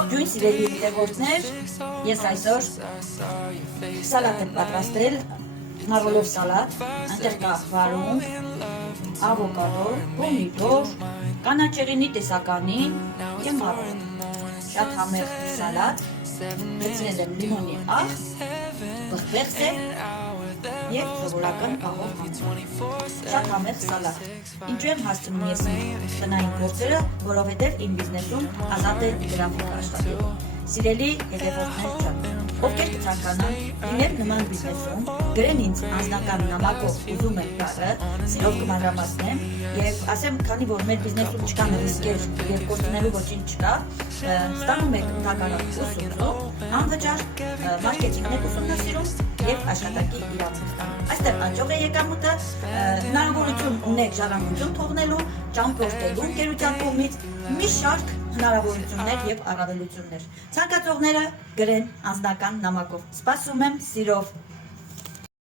Ողջույն սիրելի ուղևորներ, ես այսօր սալատ եմ պատրաստել, մարվոլով սալատ, այնտեղ կա վարունգ, ավոկադո, պոմիդոր, կանաչեղենի տեսականին և մարվոլ։ Շատ համեղ սալատ, գցրել եմ լիմոնի աղ, բխբեղս է և սովորական աղով համով։ Շատ համեղ սալատ։ Ինչու եմ հասցնում ես տնային գործերը, որովհետև իմ բիզնեսում ազատ է գրաֆիկ աշխատելու։ Սիրելի հետևորդներ ջան, ովքեր կցանկանան լինել նման բիզնեսում, գրեն ինձ անձնական նամակով ուզում եք բառը, սիրով կմանրամասնեմ և ասեմ, քանի որ մեր բիզնեսում չկան ռիսկեր և կորցնելու ոչինչ չկա, ստանում եք ընդհանրական ուսուցում, անվճար մարքեթինգն եք ուսումնասիրում և աշխատանքի իրավունք ստանում։ Այստեղ աճող է եկամուտը, հնարավորություն ունեք ժառանգություն թողնելու, ճամփորդելու ընկերության կողմից մի շարք հնարավորություններ և առավելություններ։ Ցանկացողները գրեն անձնական նամակով։ Սպասում եմ սիրով։